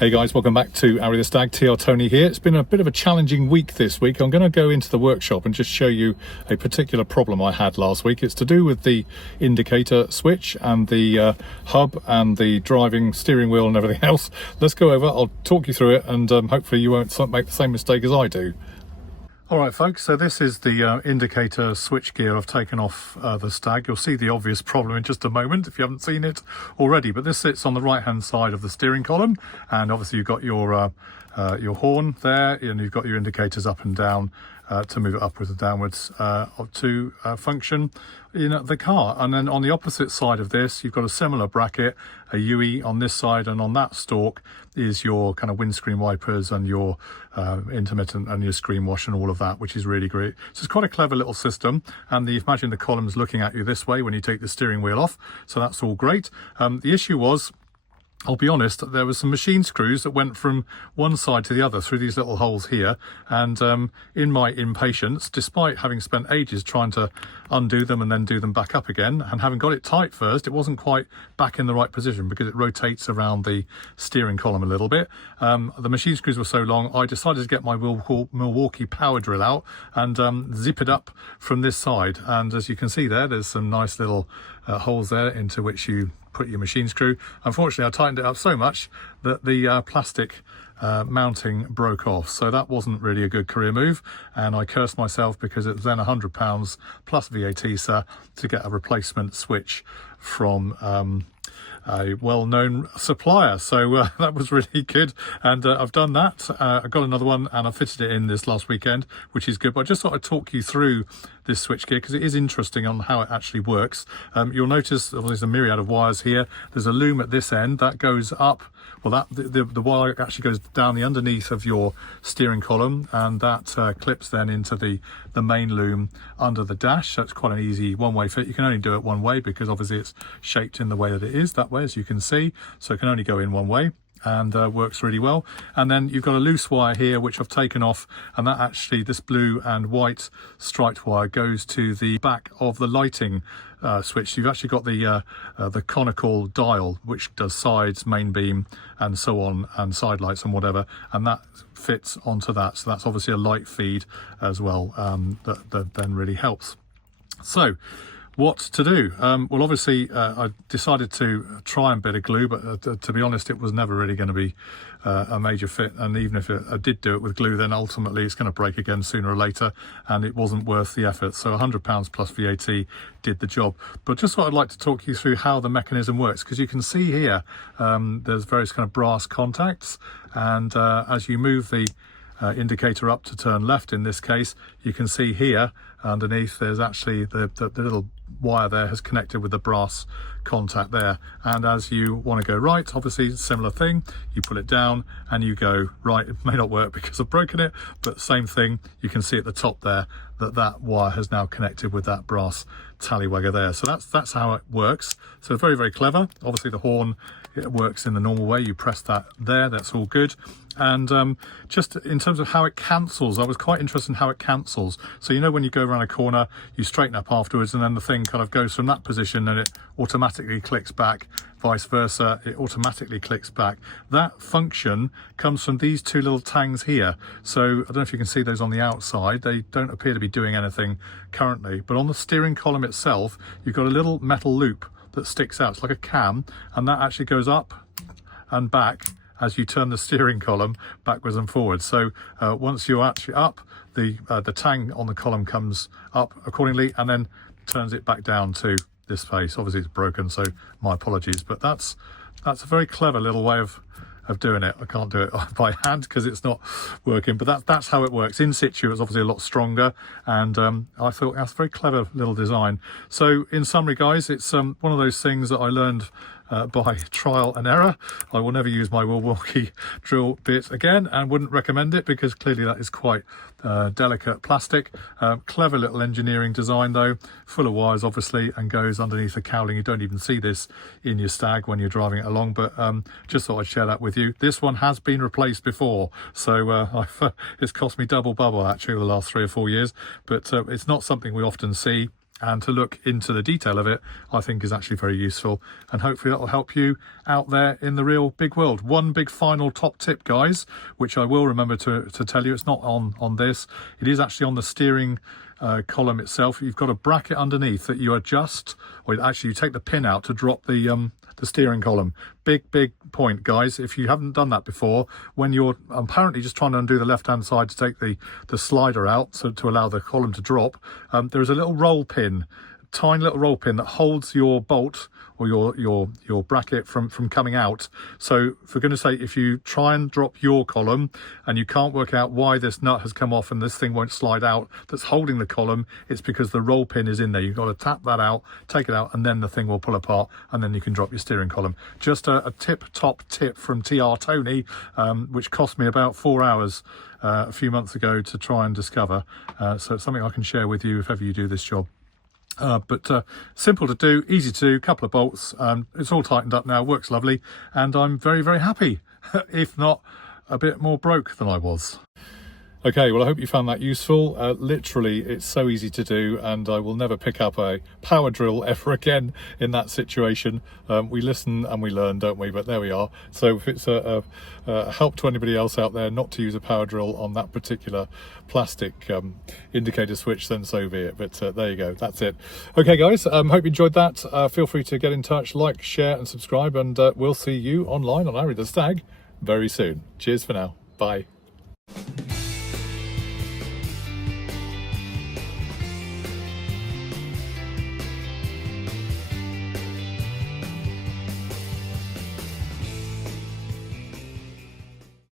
Hey guys, welcome back to Arry the Stag. TR Tony here. It's been a bit of a challenging week this week. I'm going to go into the workshop and just show you a particular problem I had last week. It's to do with the indicator switch and the hub and the driving steering wheel and everything else. Let's go over, I'll talk you through it, and hopefully you won't make the same mistake as I do. Alright folks, so this is the indicator switch gear I've taken off the Stag. You'll see the obvious problem in just a moment if you haven't seen it already, but this sits on the right hand side of the steering column, and obviously you've got your horn there, and you've got your indicators up and down to move it upwards and downwards to function in the car. And then on the opposite side of this, you've got a similar bracket, a UE on this side, and on that stalk is your kind of windscreen wipers and your intermittent and your screen wash and all of that, which is really great. So it's quite a clever little system, and imagine the columns looking at you this way when you take the steering wheel off, so that's all great. The issue was, I'll be honest, there were some machine screws that went from one side to the other through these little holes here, and in my impatience, despite having spent ages trying to undo them and then do them back up again, and having got it tight first, it wasn't quite back in the right position because it rotates around the steering column a little bit. The machine screws were so long, I decided to get my Milwaukee power drill out and zip it up from this side, and as you can see there's some nice little holes there into which you put your machine screw. Unfortunately, I tightened it up so much that the plastic mounting broke off, so that wasn't really a good career move, and I cursed myself because it was then £100 plus VAT, sir, to get a replacement switch from a well-known supplier. So that was really good, and I've done that. I got another one and I fitted it in this last weekend, which is good. But I just thought I'd talk you through this switch gear because it is interesting on how it actually works. You'll notice there's a myriad of wires here. There's a loom at this end that goes up. Well, the wire actually goes down the underneath of your steering column, and that clips then into the main loom under the dash. So it's quite an easy one-way fit. You can only do it one way because obviously it's shaped in the way that it is that way, as you can see. So it can only go in one way, and works really well. And then you've got a loose wire here which I've taken off, and that actually, this blue and white striped wire goes to the back of the lighting switch. You've actually got the conical dial which does sides, main beam and so on, and side lights and whatever, and that fits onto that. So that's obviously a light feed as well, that then really helps. So what to do? Well, obviously I decided to try and bit of glue, but to be honest, it was never really going to be a major fit, and even if I did do it with glue, then ultimately it's going to break again sooner or later, and it wasn't worth the effort. So £100 plus VAT did the job. But just what I'd like to talk you through how the mechanism works, because you can see here there's various kind of brass contacts, and as you move the indicator up to turn left in this case, you can see here underneath there's actually the little wire there has connected with the brass contact there, and as you want to go right, obviously similar thing, you pull it down and you go right. It may not work because I've broken it, but same thing, you can see at the top there that wire has now connected with that brass tallywagger there. So that's how it works. So very, very clever. Obviously the horn, it works in the normal way, you press that there, that's all good. And just in terms of how it cancels, I was quite interested in how it cancels. So you know when you go around a corner, you straighten up afterwards, and then the thing kind of goes from that position and it automatically clicks back, vice versa, it automatically clicks back. That function comes from these two little tangs here. So I don't know if you can see those on the outside, they don't appear to be doing anything currently, but on the steering column itself, you've got a little metal loop that sticks out. It's like a cam, and that actually goes up and back as you turn the steering column backwards and forwards. So once you're actually up, the tang on the column comes up accordingly and then turns it back down to this place. Obviously it's broken, so my apologies, but that's a very clever little way of doing it. I can't do it by hand because it's not working, but that's how it works. In situ it's obviously a lot stronger, and I thought that's a very clever little design. So in summary guys, it's one of those things that I learned by trial and error. I will never use my Milwaukee drill bit again, and wouldn't recommend it because clearly that is quite delicate plastic. Clever little engineering design though, full of wires obviously, and goes underneath the cowling. You don't even see this in your Stag when you're driving it along, but just thought I'd share that with you. This one has been replaced before, so it's cost me double bubble actually over the last 3 or 4 years, but it's not something we often see. and to look into the detail of it, I think is actually very useful, and hopefully that will help you out there in the real big world. One big final top tip, guys, which I will remember to tell you, it's not on this, it is actually on the steering column itself. You've got a bracket underneath that you adjust, or actually you take the pin out to drop the steering column. Big point, guys. If you haven't done that before, when you're apparently just trying to undo the left hand side to take the slider out, so to allow the column to drop, there is a little roll pin, tiny little roll pin that holds your bolt or your bracket from coming out. So for goodness sake, if you try and drop your column and you can't work out why this nut has come off and this thing won't slide out that's holding the column, it's because the roll pin is in there. You've got to tap that out, take it out, and then the thing will pull apart, and then you can drop your steering column. Just a top tip from TR Tony, which cost me about 4 hours a few months ago to try and discover. So it's something I can share with you if ever you do this job. But simple to do, easy to do, couple of bolts, it's all tightened up now, works lovely, and I'm very happy, if not a bit more broke than I was. Okay, well, I hope you found that useful. Literally, it's so easy to do, and I will never pick up a power drill ever again in that situation. We listen and we learn, don't we? But there we are. So if it's a help to anybody else out there not to use a power drill on that particular plastic indicator switch, then so be it. But there you go, that's it. Okay, guys, hope you enjoyed that. Feel free to get in touch, like, share and subscribe, and we'll see you online on Arry the Stag very soon. Cheers for now. Bye.